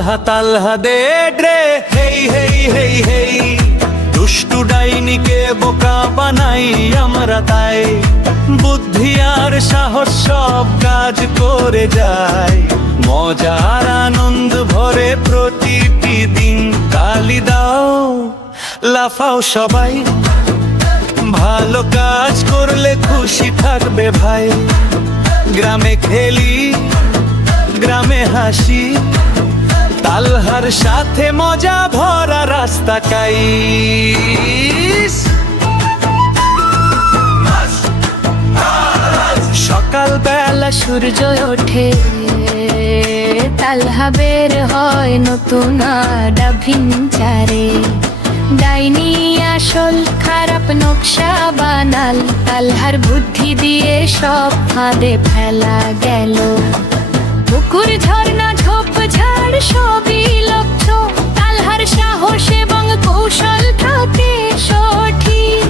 তালহা দে রে, হেই hey hey hey. দুষ্টু ডাইনিকে বোকা বানাই আমরা তাই, বুদ্ধি আর সাহস সব কাজ করে যায়। মজার আনন্দ ভরে প্রতিটি দিন, তালি দাও লাফাও সবাই। ভালো কাজ করলে খুশি থাকবে ভাই। গ্রামে খেলি, গ্রামে হাসি, তালহার সাথে মজা ভরা রাস্তা কাইস। সকাল বেলা সূর্য ওঠে, তালহা বের হয় নতুন আডা ভিঞ্চারে। ডাইনি আসল খারাপ নকশা বানাল, তালহার বুদ্ধি দিয়ে সব ফাঁদে ফেলা গেল। পুকুর ঝর্ণা ঝোপঝাড় সবই লক্ষ্য, তালহার সাহস এবং কৌশল থাকে সঠিক।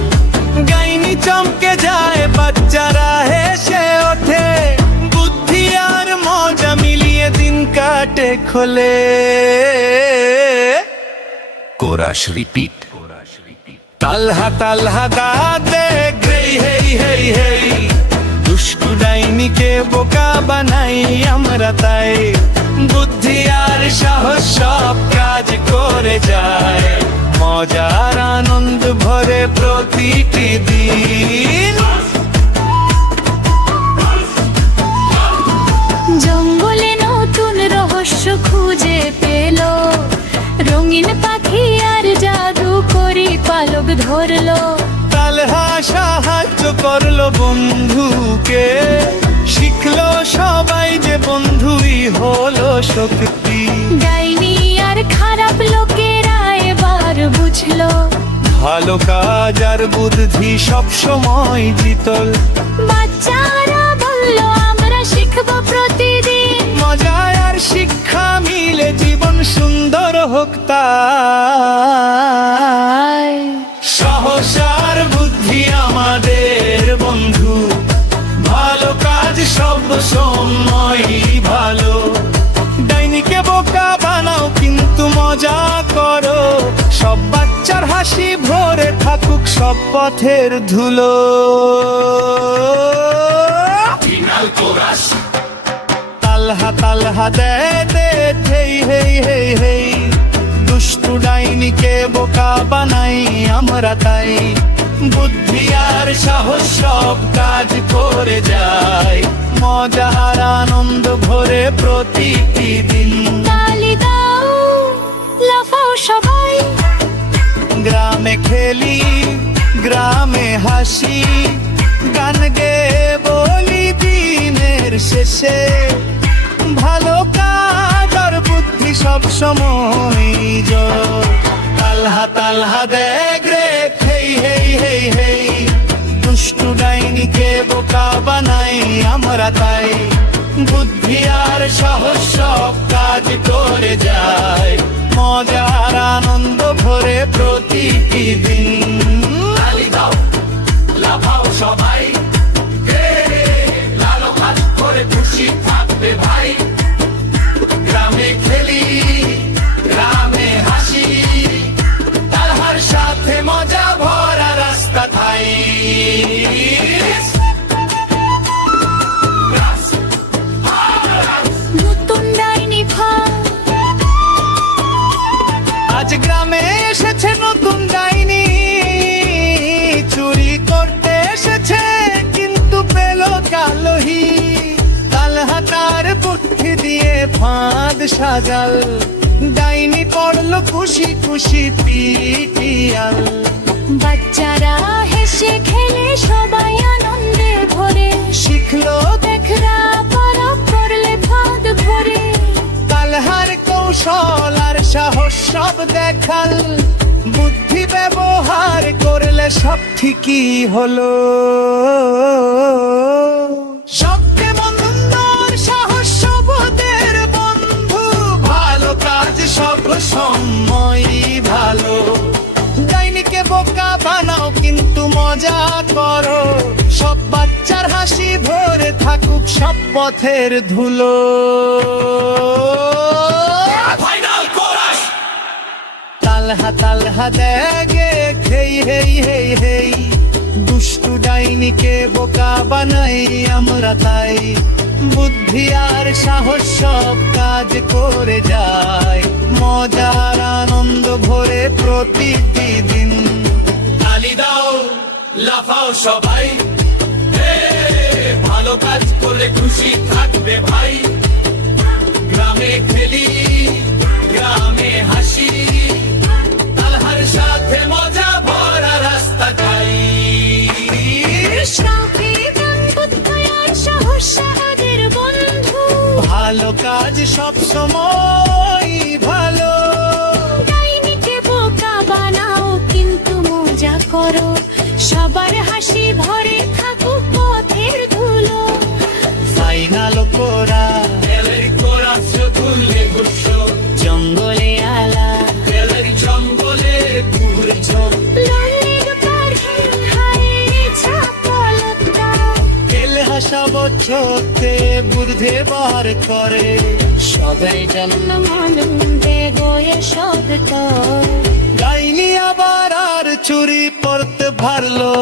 ডাইনি চমকে যায়, বাচ্চারা হেসে ওঠে, বুদ্ধি আর মজা মিলিয়ে দিন কাটে খোলে। Chorus repeat. তালহা দাদে গ্রেই হেই হেই হেই। দুষ্টু ডাইনিকে বোকা বানাই আমরা তাই, বুদ্ধি আর সাহস সব কাজ করে যায়। মজার আনন্দ ভরে প্রতিটি দিন। জঙ্গলে নতুন রহস্য খুঁজে পেল, রঙিন পাখি আর জাদু করি পালক ধরলো। তালহা সাহায্য করলো বন্ধুকে, শিখলো সবাই যে বন্ধুই হলো শক্তি। ডাইনি আর খারাপ লোকেরা এবার বুঝলো, ভালো কাজ আর বুদ্ধি সব সময় জিতল। বাচ্চারা বলল আমরা শিখবো প্রতিদিন, মজা আর শিক্ষা মিলে জীবন সুন্দর হোক তাই। সাহস আর বুদ্ধি আমাদের বন্ধু, ভালো কাজ সব সময় ভালো। ডাইনিকে বোকা বানাও কিন্তু মজা করো, সব বাচ্চার হাসি ভরে থাকুক সব পথের ধুলো। তালহা দে দে হেই হেই হেই হেই। দুষ্টু ডাইনিকে বোকা বানাই আমরা তাই, বুদ্ধি আর সাহস সব কাজ করে যায়। মজা আর আনন্দ ভরে প্রতিটি দিন। তালি দাও লাফাও সবাই। গ্রামে খেলি, গ্রামে হাসি, গান গেয়ে বলি দিনের শেষে। ভালো কাজ আর বুদ্ধি সব সময় জয়। তালহা দেখ রে, হেই হেই হেই হেই। দুষ্টু ডাইনিকে বোকা বানাই আমরা তাই, বুদ্ধি আর সাহস সব কাজ করে যায়। মজার আনন্দ ভরে প্রতিটি দিন। তালি দাও লাফাও সবাই, লালো হাত করে খুশি থাকবে ভাই। গ্রামে খেলি, গ্রামে হাসি, তালহার সাথে মজা ভরা রাস্তা থাই। নতুন ডাইনি ফাঁদ, আজ গ্রামে এসেছে নতুন ডাইনি, চুরি করতে এসেছে কিন্তু পেল কালোহি। তালহা তার বুদ্ধি দিয়ে ফাঁদ সাজাল, ডাইনি পড়লো খুশি খুশি পিটিয়াল। বাচ্চারা হেসে খেলে সবাই আনন্দে ভরে, শিখলো দেখরা পারা করলে ফাঁদ ভরে। তালহার কৌশল আর সাহস সব দেখাল, বুদ্ধি ব্যবহার করলে সব ঠিকই হলো। সবকে বন্ধু আর সাহস সবদের বন্ধু, ভালো কাজ সব সময় ভালো। ডাইনিকে বোকা বানাও কিন্তু মজা করো, সব বাচ্চার হাসি ভরে থাকুক সব পথের ধুলো। তালহা দেগে হেই হেই হেই হেই দুষ্টু ডাইনিকে বোকা বানাই আমরা তাই বুদ্ধি আর সাহস সব কাজ করে যায় মজার আনন্দ ভরে প্রতিটি দিন তালি দাও লাফাও সবাই হে, ভালো কাজ করে খুশি থাকবে ভাই গ্রামে খেলি গ্রামে হাসি তালহার সাথে মজা ভরা রাস্তা খাই সাথে বন্ধুত্ব আর সাহস আমাদের বন্ধু ভালো কাজ সব সময় ভালো ডাইনিকে বোকা বানাও কিন্তু মজা করো সবার হাসি ভরে থাকুক পথের ধুলো ফাইনাল কোরা তুললে ঘুরছো জঙ্গলে আলা জঙ্গলে ঘুরছো লনের পাখি হায় ছাপলতা তেল হাসা বছরতে বুদ্ধে বার করে সবাই জন্য মালুম দে গোয়ে সদত ডাইনি আবার আর চুরি পড়তে পারলো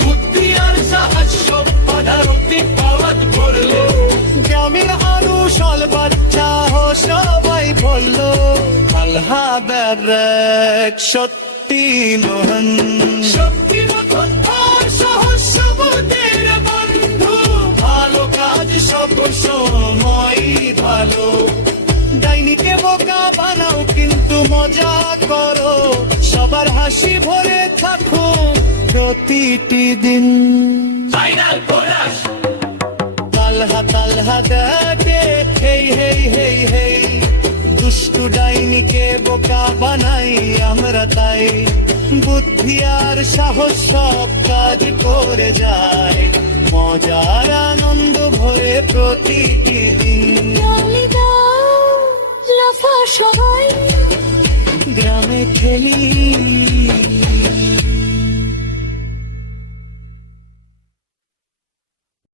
বুদ্ধি আর সাহস সব বাধার পাওয়াত করলো গ্রামের আরো সল বাচ্চা সবাই বললো আল্লাহ ব্যারেক সত্যি নহন সত্যি মতন আর সাহস সবুদের বন্ধু ভালো কাজ সব সময় ভালো ডাইনিকে বোকা বানাও কিন্তু মজা করো সবার হাসি ভরে থাকো প্রতিটি দিন ফাইনাল কোরাস তালহা দেখে হেই হেই হেই হেই দুষ্টু ডাইনিকে বোকা বানাই আমরা তাই বুদ্ধি আর সাহস সব কাজ করে যায় মজার আনন্দ ভরে প্রতিটি দিন তালি দাও লাফা সবাই গ্রামে খেলি